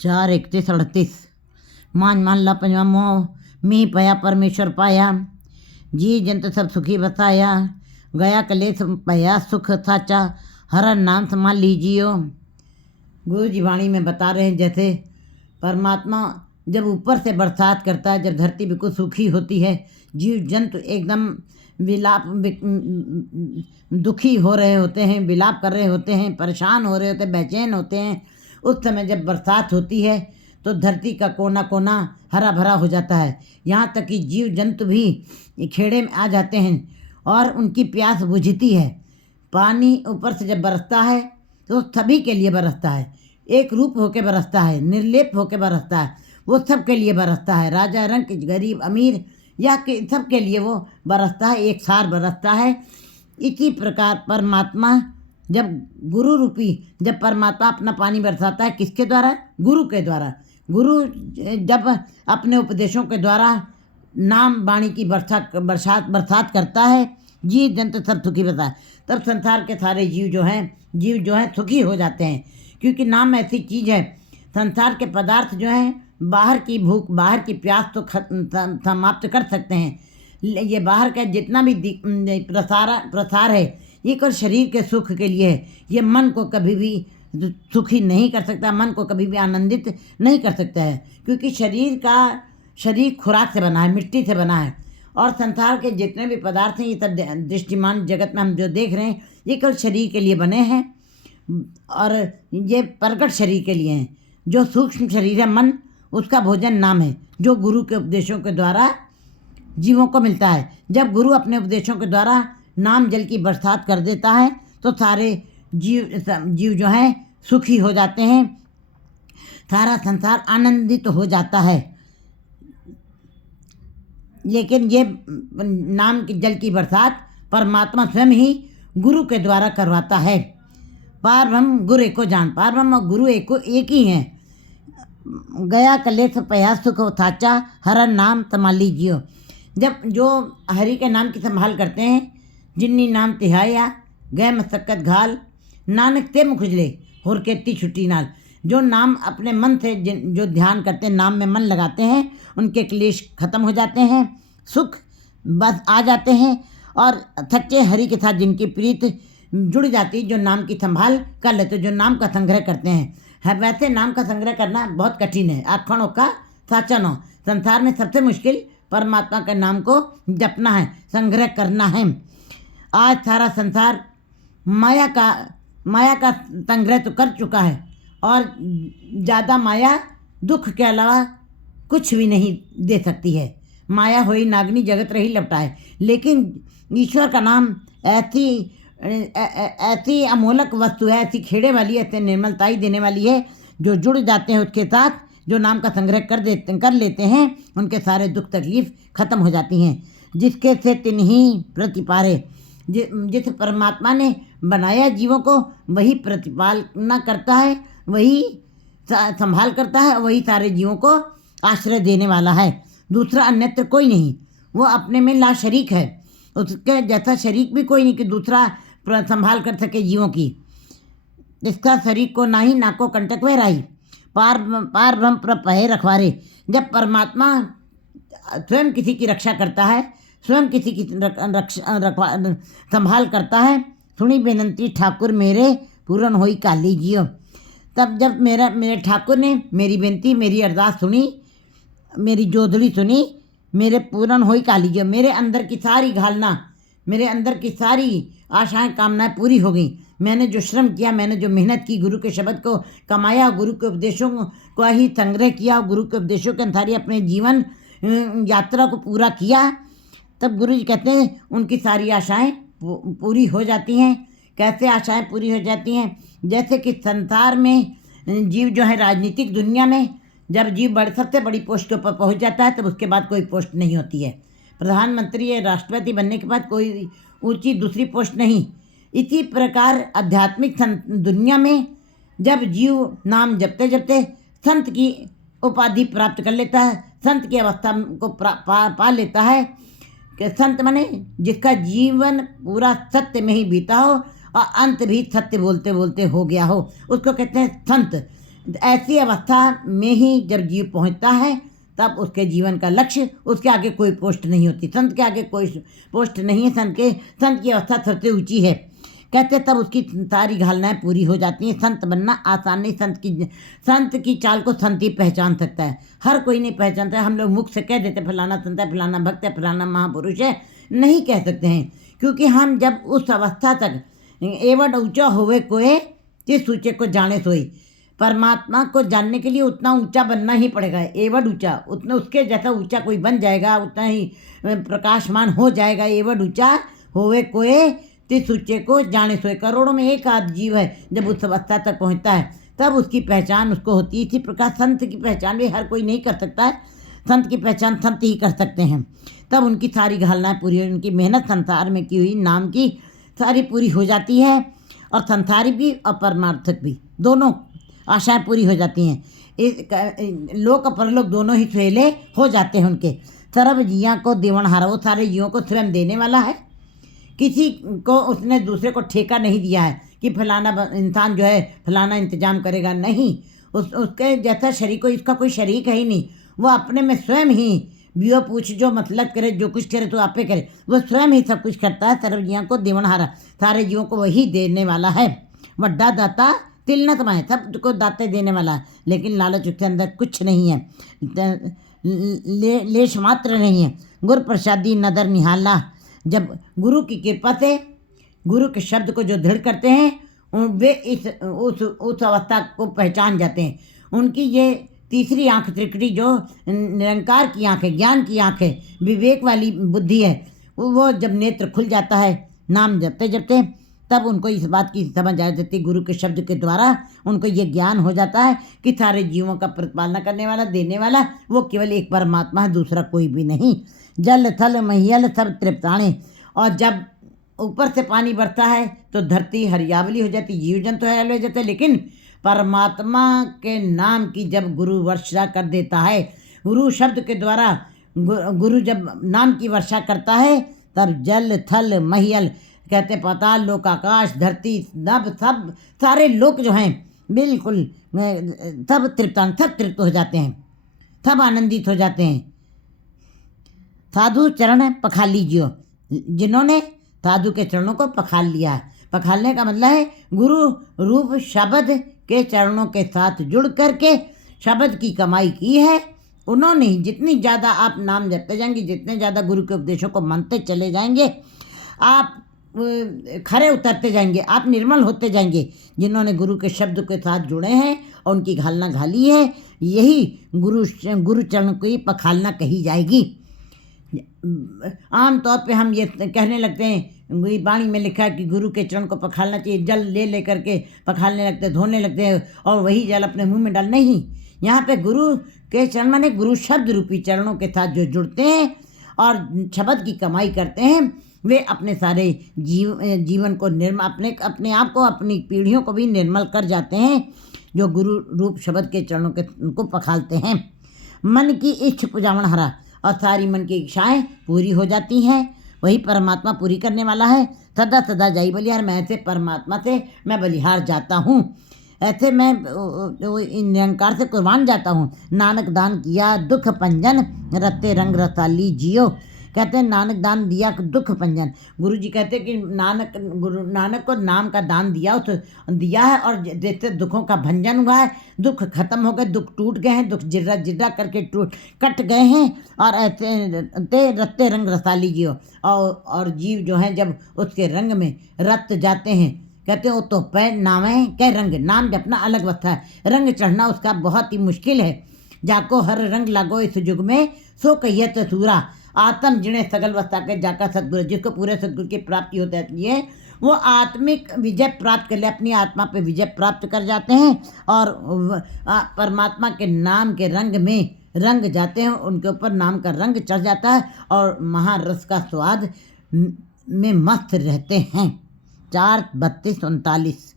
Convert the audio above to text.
4:31-38 मान ला पंजवा मोह मी पया परमेश्वर पाया, जी जंत सब सुखी बताया, गया कलेस पया सुख साचा, हर नाम संभाल लीजियो। गुरु जी वाणी में बता रहे हैं जैसे परमात्मा जब ऊपर से बरसात करता है, जब धरती बिल्कुल सूखी होती है, जीव जंतु एकदम विलाप दुखी हो रहे होते हैं, विलाप कर रहे होते हैं, परेशान हो रहे होते हैं, बेचैन होते हैं। उस समय जब बरसात होती है तो धरती का कोना कोना हरा भरा हो जाता है। यहाँ तक कि जीव जंतु भी खेड़े में आ जाते हैं और उनकी प्यास बुझती है। पानी ऊपर से जब बरसता है तो सभी के लिए बरसता है, एक रूप होकर बरसता है, निर्लेप होकर बरसता है, वो सब के लिए बरसता है। राजा रंक गरीब अमीर या सब के लिए वो बरसता है, एक सार बरसता है। इसी प्रकार परमात्मा जब गुरु रूपी जब परमात्मा अपना पानी बरसाता है, किसके द्वारा? गुरु के द्वारा। गुरु जब अपने उपदेशों के द्वारा नाम वाणी की बरसात करता है, जीव जंतु सब सुखी बता है, तब संसार के सारे जीव जो हैं सुखी हो जाते हैं। क्योंकि नाम ऐसी चीज़ है, संसार के पदार्थ जो हैं बाहर की भूख बाहर की प्यास तो समाप्त कर सकते हैं। ये बाहर का जितना भी प्रसार है ये केवल शरीर के सुख के लिए है। ये मन को कभी भी सुखी नहीं कर सकता, मन को कभी भी आनंदित नहीं कर सकता है। क्योंकि शरीर खुराक से बना है, मिट्टी से बना है। और संसार के जितने भी पदार्थ हैं ये सब दृष्टिमान जगत में हम जो देख रहे हैं ये केवल शरीर के लिए बने हैं और ये प्रकट शरीर के लिए हैं। जो सूक्ष्म शरीर है मन, उसका भोजन नाम है, जो गुरु के उपदेशों के द्वारा जीवों को मिलता है। जब गुरु अपने उपदेशों के द्वारा नाम जल की बरसात कर देता है तो सारे जीव जो हैं सुखी हो जाते हैं, सारा संसार आनंदित हो जाता है। लेकिन ये नाम की जल की बरसात परमात्मा स्वयं ही गुरु के द्वारा करवाता है। पार ब्रह्म गुरु एको जान, पार ब्रह्म और गुरु एक ही हैं। गया कलेस पया सुख थाचा, हर नाम संभाल लीजियो। जब जो हरि के नाम की संभाल करते हैं, जिन्नी नाम तिहाया गए मसक्कत घाल, नानक ते मुखुजले होर केती छुट्टी नाल। जो नाम अपने मन से जो ध्यान करते हैं, नाम में मन लगाते हैं, उनके क्लेश खत्म हो जाते हैं, सुख बस आ जाते हैं। और सच्चे हरि के साथ जिनकी प्रीत जुड़ जाती, जो नाम की संभाल कर लेते, जो नाम का संग्रह करते हैं। वैसे नाम का संग्रह करना बहुत कठिन है, आखणों का साचा नो। संसार में सबसे मुश्किल परमात्मा के नाम को जपना है, संग्रह करना है। आज सारा संसार माया का संग्रह तो कर चुका है और ज़्यादा माया दुख के अलावा कुछ भी नहीं दे सकती है। माया होई नागनी जगत रही लपटाए। लेकिन ईश्वर का नाम ऐसी अमोलक वस्तु है, ऐसी खेड़े वाली है, ऐसी निर्मलताई देने वाली है। जो जुड़ जाते हैं उसके साथ, जो नाम का संग्रह कर लेते हैं, उनके सारे दुख तकलीफ खत्म हो जाती हैं। जिसके से तिन्हीं प्रतिपारे, जिस परमात्मा ने बनाया जीवों को वही प्रतिपालना करता है, वही संभाल करता है, वही सारे जीवों को आश्रय देने वाला है। दूसरा अन्यत्र कोई नहीं, वो अपने में ला शरीक है। उसके जैसा शरीक भी कोई नहीं कि दूसरा संभाल कर सके जीवों की। इसका शरीक को नाही नाको कंटक वह राही, पार ब्रह्म पहे रखवारे। जब परमात्मा स्वयं किसी की रक्षा करता है, स्वयं किसी की संभाल करता है, सुनी बेनंती ठाकुर मेरे पूरन होई काली जियो। तब जब मेरे ठाकुर ने मेरी बेनती, मेरी अरदास सुनी, मेरी जोदड़ी सुनी, मेरे पूरन होई काली जियो। मेरे अंदर की सारी घालना, मेरे अंदर की सारी आशाएं कामनाएं पूरी हो गई। मैंने जो श्रम किया, मैंने जो मेहनत की, गुरु के शब्द को कमाया, गुरु के उपदेशों को ही संग्रह किया, गुरु के उपदेशों के अनुसार ही अपने जीवन यात्रा को पूरा किया, तब गुरु जी कहते हैं उनकी सारी आशाएं पूरी हो जाती हैं। कैसे आशाएं पूरी हो जाती हैं? जैसे कि संसार में जीव जो है, राजनीतिक दुनिया में जब जीव सबसे बड़ी पोस्ट पर पहुंच जाता है, तब उसके बाद कोई पोस्ट नहीं होती है। प्रधानमंत्री या राष्ट्रपति बनने के बाद कोई ऊंची दूसरी पोस्ट नहीं। इसी प्रकार आध्यात्मिक दुनिया में जब जीव नाम जपते जपते संत की उपाधि प्राप्त कर लेता है, संत की अवस्था को पा लेता है। कि संत माने जिसका जीवन पूरा सत्य में ही बीता हो और अंत भी सत्य बोलते बोलते हो गया हो, उसको कहते हैं संत। ऐसी अवस्था में ही जब जीव पहुंचता है तब उसके जीवन का लक्ष्य, उसके आगे कोई पोस्ट नहीं होती। संत के आगे कोई पोस्ट नहीं है। संत की अवस्था सबसे ऊंची है। कहते तब उसकी सारी घालनाएँ पूरी हो जाती हैं। संत बनना आसान नहीं। संत की चाल को संत ही पहचान सकता है, हर कोई नहीं पहचानता है। हम लोग मुख से कह देते फलाना संत है, फलाना भक्त है, फलाना महापुरुष है, नहीं कह सकते हैं, क्योंकि हम जब उस अवस्था तक एवं ऊंचा होवे कोई जिस ऊंचे को जाने सोई। परमात्मा को जानने के लिए उतना ऊंचा बनना ही पड़ेगा, एवं ऊंचा, उतना उसके जैसा ऊंचा कोई बन जाएगा, उतना ही प्रकाशमान हो जाएगा। एवं ऊंचा होवे कोई तिस ऊंचे को जाने सोए। करोड़ों में एक आध जीव है जब उस अवस्था तक पहुंचता है तब उसकी पहचान उसको होती है। इसी प्रकार संत की पहचान भी हर कोई नहीं कर सकता है। संत की पहचान संत ही कर सकते हैं। तब उनकी सारी घालनाएँ पूरी हो, उनकी मेहनत संसार में की हुई नाम की सारी पूरी हो जाती है, और संसारी भी और परमार्थक भी, दोनों आशाएं पूरी हो जाती हैं। लोक और परलोक दोनों ही सुहेले हो जाते हैं उनके। सर्व जिया को देवनहारा, वो सारे जीवों को स्वयं देने वाला है। किसी को उसने दूसरे को ठेका नहीं दिया है कि फलाना इंसान जो है फलाना इंतजाम करेगा, नहीं। उसके जैसा शरीक, कोई इसका कोई शरीक है ही नहीं। वो अपने में स्वयं ही बियो पूछ जो मतलब करे, जो कुछ करे तो आपे करे, वो स्वयं ही सब कुछ करता है। सर्व जिया को देवनहारा, सारे जीवों को वही देने वाला है। वड्डा दाता तिल न कमाए, सबको दाते देने वाला है, लेकिन लालच उसके अंदर कुछ नहीं है, लेश मात्र नहीं है। गुरु प्रसादी नदर निहाला, जब गुरु की कृपा से गुरु के शब्द को जो दृढ़ करते हैं वे उस अवस्था को पहचान जाते हैं। उनकी ये तीसरी आंख त्रिकटी जो निरंकार की आंख है, ज्ञान की आंख है, विवेक वाली बुद्धि है, वो जब नेत्र खुल जाता है नाम जपते जपते, तब उनको इस बात की समझ आ जाती है। गुरु के शब्द के द्वारा उनको ये ज्ञान हो जाता है कि सारे जीवों का प्रतिपालना करने वाला, देने वाला वो केवल एक परमात्मा है, दूसरा कोई भी नहीं। जल थल महियल सब तृप्ताणे, और जब ऊपर से पानी बढ़ता है तो धरती हरियावली हो जाती, जीव जंतु हरियावली हो जाते हैं। लेकिन परमात्मा के नाम की जब गुरु वर्षा कर देता है, गुरु शब्द के द्वारा गुरु जब नाम की वर्षा करता है, तब जल थल महियल, कहते पाताल लोक, आकाश, धरती, नभ, सब सारे लोक जो हैं बिल्कुल सब तृप्तान, सब तृप्त हो जाते हैं, सब आनंदित हो जाते हैं। साधु चरण पखाल लीजिए, जिन्होंने साधु के चरणों को पखाल लिया है। पखालने का मतलब है गुरु रूप शब्द के चरणों के साथ जुड़ करके शब्द की कमाई की है उन्होंने। जितनी ज़्यादा आप नाम जपते जाएंगे, जितने ज़्यादा गुरु के उपदेशों को मानते चले जाएंगे, आप खरे उतरते जाएंगे, आप निर्मल होते जाएंगे। जिन्होंने गुरु के शब्द के साथ जुड़े हैं और उनकी घालना घाली है, यही गुरु चरण को ही पखालना कही जाएगी। आम तौर पे हम ये कहने लगते हैं, वाणी में लिखा है कि गुरु के चरण को पखालना चाहिए, जल ले करके पखालने लगते हैं, धोने लगते हैं और वही जल अपने मुंह में डाल, नहीं। यहाँ पे गुरु के चरण माने गुरु शब्द रूपी चरणों के साथ जो जुड़ते हैं और शब्द की कमाई करते हैं, वे अपने सारे जीवन को निर्मल, अपने आप को, अपनी पीढ़ियों को भी निर्मल कर जाते हैं, जो गुरु रूप शब्द के चरणों के को पखालते हैं। मन की इच्छ पुजावन हरा, और सारी मन की इच्छाएं पूरी हो जाती हैं, वही परमात्मा पूरी करने वाला है। सदा सदा जाई बलिहार, मैं ऐसे परमात्मा से मैं बलिहार जाता हूँ, ऐसे मैं निरंकार से कुर्बान जाता हूँ। नानक दान किया दुख पंजन, रत्ते रंग रसाली जियो, कहते हैं नानक दान दिया दुख पंजन। गुरु जी कहते हैं कि गुरु नानक को नाम का दान दिया है, और जैसे दुखों का भंजन हुआ है, दुख खत्म हो गए, दुख टूट गए हैं, दुख जिर्रा जिर्रा करके कट गए हैं, और ऐसे रत्ते रंग रसाली जियो, और जीव जो हैं जब उसके रंग में रत जाते हैं, कहते हैं वो तो पैर नाम है क्या रंग, नाम जपना अलग बात है, रंग चढ़ना उसका बहुत ही मुश्किल है। जाको हर रंग लागो इस युग में, सो कहिए तो सूरा, आत्म जिणे सगल वस्ता के जाका सतगुरु, जिसको पूरे सतगुरु की प्राप्ति होती है वो आत्मिक विजय प्राप्त कर ले, अपनी आत्मा पे विजय प्राप्त कर जाते हैं और परमात्मा के नाम के रंग में रंग जाते हैं, उनके ऊपर नाम का रंग चढ़ जाता है और महारस का स्वाद में मस्त रहते हैं। 4:32:39